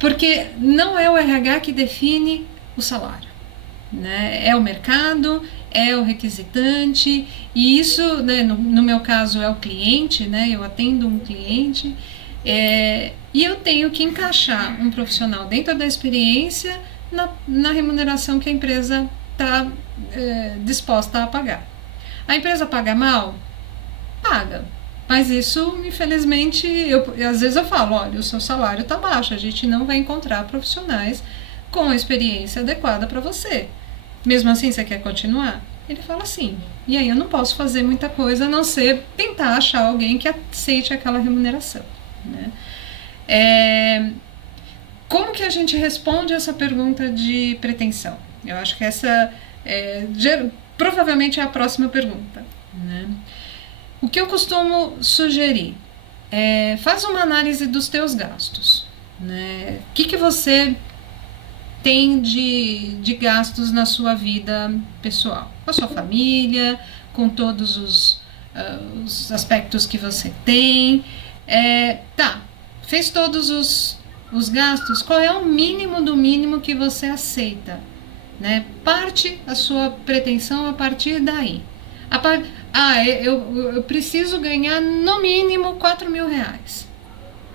Porque não é o RH que define o salário, né? É o mercado, é o requisitante, e isso, né, no meu caso, é o cliente, né? Eu atendo um cliente, e eu tenho que encaixar um profissional dentro da experiência na remuneração que a empresa está disposta a pagar. A empresa paga mal? Paga. Mas isso, infelizmente, às vezes eu falo, olha, o seu salário está baixo, a gente não vai encontrar profissionais com a experiência adequada para você. Mesmo assim, você quer continuar? Ele fala sim. E aí eu não posso fazer muita coisa a não ser tentar achar alguém que aceite aquela remuneração, né? Como que a gente responde essa pergunta de pretensão? Eu acho que essa provavelmente é a próxima pergunta, né? O que eu costumo sugerir faz uma análise dos teus gastos, né? O que você tem de gastos na sua vida pessoal, com a sua família, com todos os aspectos que você tem. Fez todos os gastos, qual é o mínimo do mínimo que você aceita, né? Parte a sua pretensão a partir daí. Eu preciso ganhar no mínimo 4 mil reais.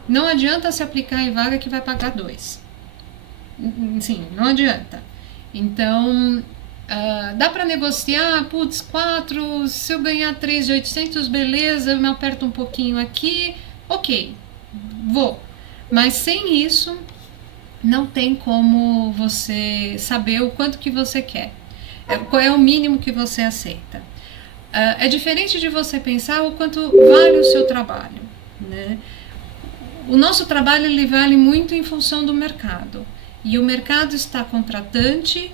Não adianta se aplicar em vaga que vai pagar 2. Sim, não adianta. Então, dá para negociar, 4, se eu ganhar 3.800, beleza, eu me aperto um pouquinho aqui, ok, vou. Mas sem isso, não tem como você saber o quanto que você quer. Qual é o mínimo que você aceita. É diferente de você pensar o quanto vale o seu trabalho, né? O nosso trabalho ele vale muito em função do mercado. E o mercado está contratante,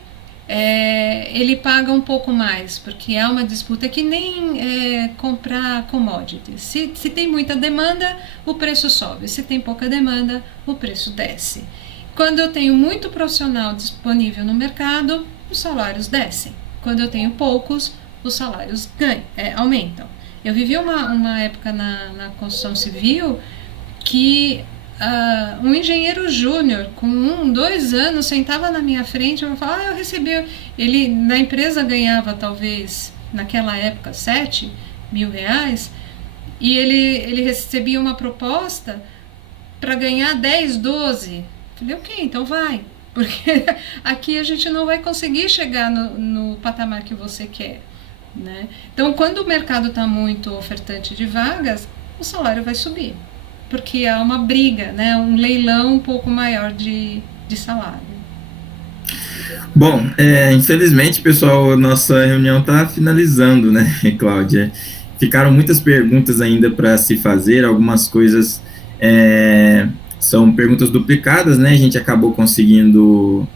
ele paga um pouco mais, porque há uma disputa que nem comprar commodities. Se tem muita demanda, o preço sobe. Se tem pouca demanda, o preço desce. Quando eu tenho muito profissional disponível no mercado, os salários descem. Quando eu tenho poucos, os salários aumentam. Eu vivi uma época na construção civil que um engenheiro júnior com 2 anos sentava na minha frente e falava, eu recebi, ele na empresa ganhava talvez naquela época 7 mil reais e ele recebia uma proposta para ganhar 10, 12. Falei, ok, então vai, porque aqui a gente não vai conseguir chegar no patamar que você quer, né? Então, quando o mercado está muito ofertante de vagas, o salário vai subir, porque há uma briga, né? Um leilão um pouco maior de salário. Bom, infelizmente, pessoal, nossa reunião está finalizando, né, Cláudia? ficaram muitas perguntas ainda para se fazer, algumas coisas são perguntas duplicadas, né? A gente acabou conseguindo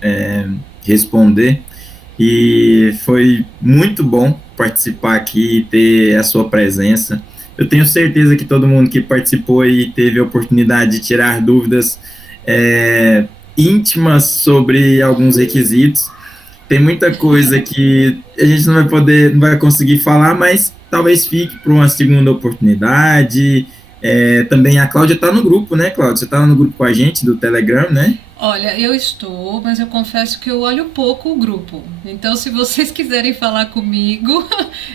responder, e foi muito bom participar aqui e ter a sua presença. Eu tenho certeza que todo mundo que participou e teve a oportunidade de tirar dúvidas íntimas sobre alguns requisitos. Tem muita coisa que a gente não vai conseguir falar, mas talvez fique para uma segunda oportunidade. Também a Cláudia está no grupo, né, Cláudia? Você está no grupo com a gente do Telegram, né? Olha, eu estou, mas eu confesso que eu olho pouco o grupo. Então, se vocês quiserem falar comigo,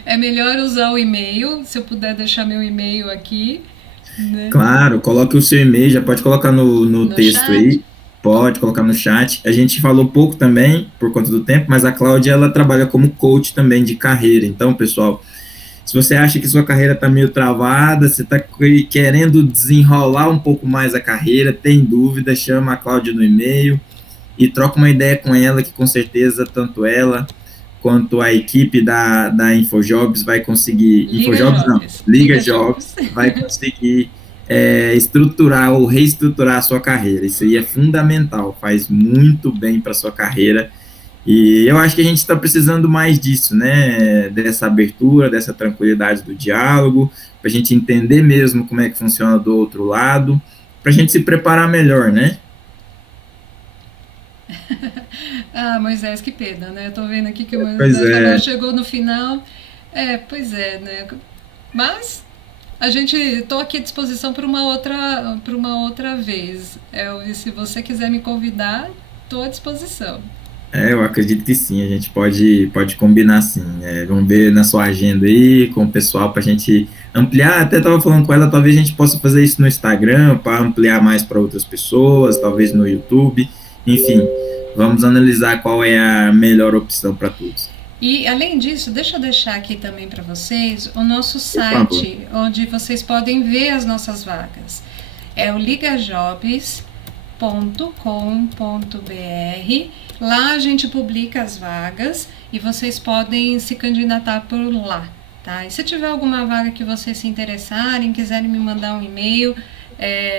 é melhor usar o e-mail. Se eu puder deixar meu e-mail aqui, né? Claro, coloque o seu e-mail, já pode colocar no texto chat. aí, pode colocar no chat. A gente falou pouco também, por conta do tempo, mas a Cláudia, ela trabalha como coach também de carreira. Então, pessoal, se você acha que sua carreira está meio travada, você está querendo desenrolar um pouco mais a carreira, tem dúvida, chama a Cláudia no e-mail e troca uma ideia com ela, que com certeza tanto ela quanto a equipe da InfoJobs vai conseguir... InfoJobs não, Liga Jobs vai conseguir estruturar ou reestruturar a sua carreira. Isso aí é fundamental, faz muito bem para a sua carreira. E eu acho que a gente está precisando mais disso, né? Dessa abertura, dessa tranquilidade do diálogo, para a gente entender mesmo como é que funciona do outro lado, para a gente se preparar melhor, né? Ah, Moisés, que pena, né? Eu tô vendo aqui que o Moisés chegou no final. Pois é, né? Mas a gente estou aqui à disposição para uma outra vez. Se você quiser me convidar, estou à disposição. Eu acredito que sim, a gente pode combinar sim. Vamos ver na sua agenda aí, com o pessoal, para a gente ampliar. Até estava falando com ela, talvez a gente possa fazer isso no Instagram, para ampliar mais para outras pessoas, talvez no YouTube. Enfim, vamos analisar qual é a melhor opção para todos. E, além disso, deixa eu deixar aqui também para vocês o nosso site, onde vocês podem ver as nossas vagas. É o ligajobs.com.br. Lá a gente publica as vagas e vocês podem se candidatar por lá, tá? E se tiver alguma vaga que vocês se interessarem, quiserem me mandar um e-mail,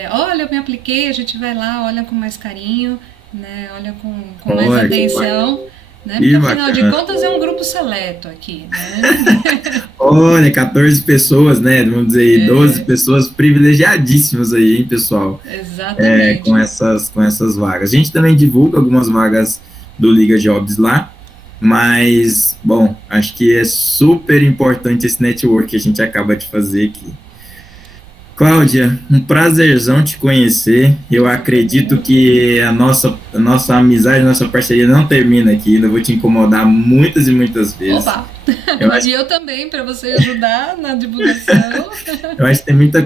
olha, eu me apliquei, a gente vai lá, olha com mais carinho, né? Olha com mais atenção, né? Porque afinal de contas é um grupo seleto aqui, né? Olha, 14 pessoas, né? Vamos dizer aí, 12 pessoas privilegiadíssimas aí, hein, pessoal? Exatamente. Com essas vagas. A gente também divulga algumas vagas do Liga Jobs lá, mas, bom, acho que é super importante esse network que a gente acaba de fazer aqui. Cláudia, um prazerzão te conhecer. Eu acredito que a nossa amizade, a nossa parceria não termina aqui. Ainda vou te incomodar muitas e muitas vezes. Opa! E eu também, para você ajudar na divulgação. Eu acho que tem muitas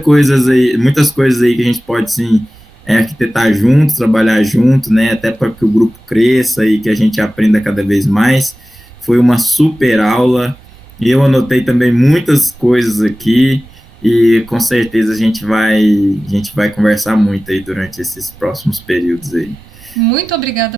coisas aí que a gente pode, sim, arquitetar junto, trabalhar junto, né? Até para que o grupo cresça e que a gente aprenda cada vez mais. Foi uma super aula. Eu anotei também muitas coisas aqui. E com certeza a gente vai conversar muito aí durante esses próximos períodos aí. Muito obrigada